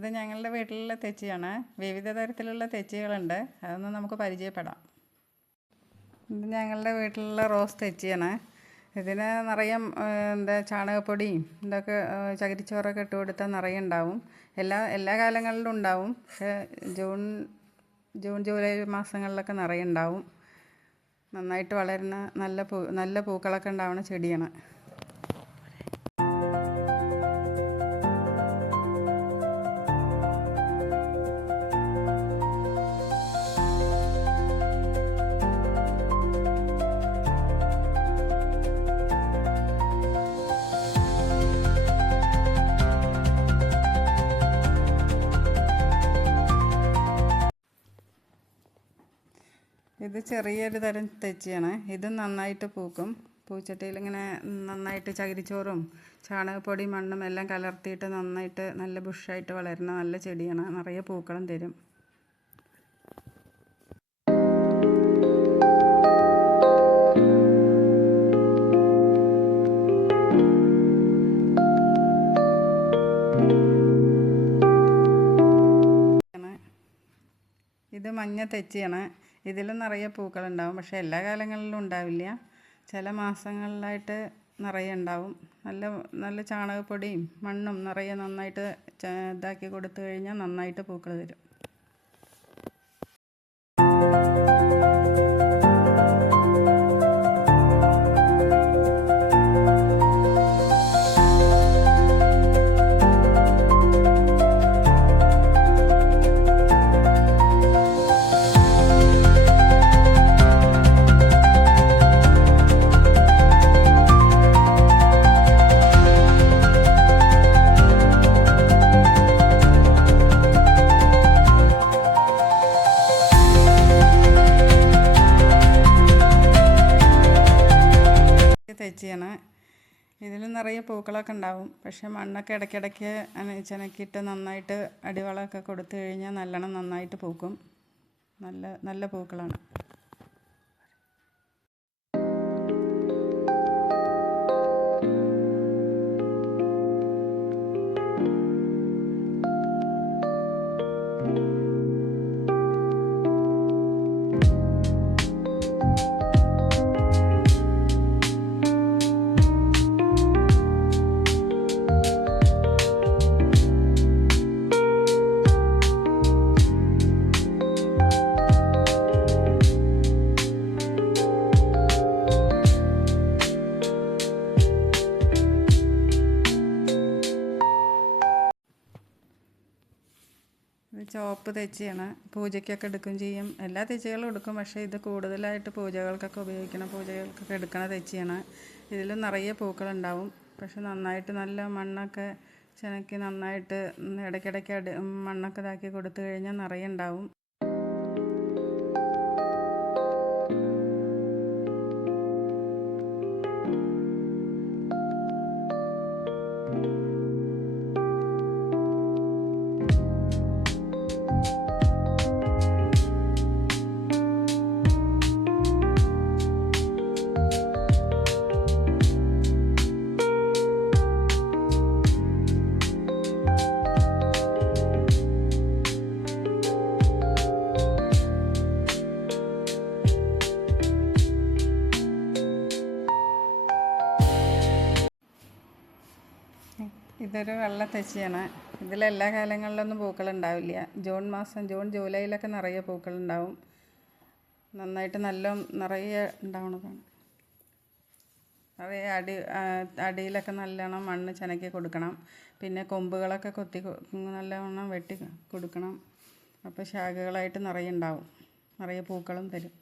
ഇത് ഞങ്ങളുടെ വീട്ടിലുള്ള തെച്ചിയാണ്. വിവിധ തരത്തിലുള്ള തെച്ചികളുണ്ട്. അതൊന്ന് നമുക്ക് പരിചയപ്പെടാം. ഇത് ഞങ്ങളുടെ വീട്ടിലുള്ള റോസ് തെച്ചിയാണ്. ഇതിന് നിറയെ ചാണകപ്പൊടിയും ഇതൊക്കെ ചകിരിച്ചോറൊക്കെ ഇട്ട് കൊടുത്താൽ നിറയെ ഉണ്ടാവും. എല്ലാ കാലങ്ങളിലും ഉണ്ടാവും. പക്ഷേ ജൂൺ ജൂലൈ മാസങ്ങളിലൊക്കെ നിറയെ ഉണ്ടാവും. നന്നായിട്ട് വളരുന്ന നല്ല പൂക്കളൊക്കെ ഉണ്ടാവുന്ന ചെടിയാണ്. ഇത് ചെറിയൊരു തരം തെച്ചിയാണ്. ഇതും നന്നായിട്ട് പൂക്കും. പൂച്ചട്ടിയിൽ ഇങ്ങനെ നന്നായിട്ട് ചകിരിച്ചോറും ചാണകപ്പൊടി മണ്ണും എല്ലാം കലർത്തിയിട്ട് നന്നായിട്ട് നല്ല ബുഷായിട്ട് വളരുന്ന നല്ല ചെടിയാണ്. നിറയെ പൂക്കളും തരും. ഇത് മഞ്ഞ തെച്ചിയാണ്. ഇതിലും നിറയെ പൂക്കളുണ്ടാവും. പക്ഷേ എല്ലാ കാലങ്ങളിലും ഉണ്ടാവില്ല. ചില മാസങ്ങളിലായിട്ട് നിറയെ ഉണ്ടാവും. നല്ല ചാണകപ്പൊടിയും മണ്ണും നിറയെ നന്നായിട്ട് ഇതാക്കി കൊടുത്തു കഴിഞ്ഞാൽ നന്നായിട്ട് പൂക്കൾ തരും. തെച്ചിയാണ്. ഇതിൽ നിറയെ പൂക്കളൊക്കെ ഉണ്ടാവും. പക്ഷെ മണ്ണൊക്കെ ഇടയ്ക്കിടയ്ക്ക് ചെനക്കിയിട്ട് നന്നായിട്ട് അടിവളമൊക്കെ കൊടുത്തു കഴിഞ്ഞാൽ നല്ലോണം നന്നായിട്ട് പൂക്കും. നല്ല പൂക്കളാണ്. ഇത് ചുവപ്പ് തെച്ചിയാണ്. പൂജയ്ക്കൊക്കെ എടുക്കുകയും ചെയ്യും. എല്ലാ തെച്ചികളും എടുക്കും. പക്ഷേ ഇത് കൂടുതലായിട്ട് പൂജകൾക്കൊക്കെ പൂജകൾക്കൊക്കെ എടുക്കണ തെച്ചിയാണ്. ഇതിലും നിറയെ പൂക്കളുണ്ടാവും. പക്ഷെ നന്നായിട്ട് നല്ല മണ്ണൊക്കെ ചെനക്കി നന്നായിട്ട് ഇടയ്ക്കിടയ്ക്ക് മണ്ണൊക്കെ ഇതാക്കി കൊടുത്തു കഴിഞ്ഞാൽ നിറയെ ഉണ്ടാവും. ഇതൊരു വെള്ള തെച്ചിയാണ്. ഇതിലെല്ലാ കാലങ്ങളിലൊന്നും പൂക്കളുണ്ടാവില്ല. ജൂൺ ജൂലൈയിലൊക്കെ നിറയെ പൂക്കളുണ്ടാവും. നന്നായിട്ട് നിറയെ ഉണ്ടാവണതാണ്. നിറയെ അടിയിലൊക്കെ നല്ലോണം മണ്ണ് ചെനക്കി കൊടുക്കണം. പിന്നെ കൊമ്പുകളൊക്കെ നല്ലവണ്ണം വെട്ടി കൊടുക്കണം. അപ്പോൾ ശാഖകളായിട്ട് നിറയെ ഉണ്ടാവും. നിറയെ പൂക്കളും തരും.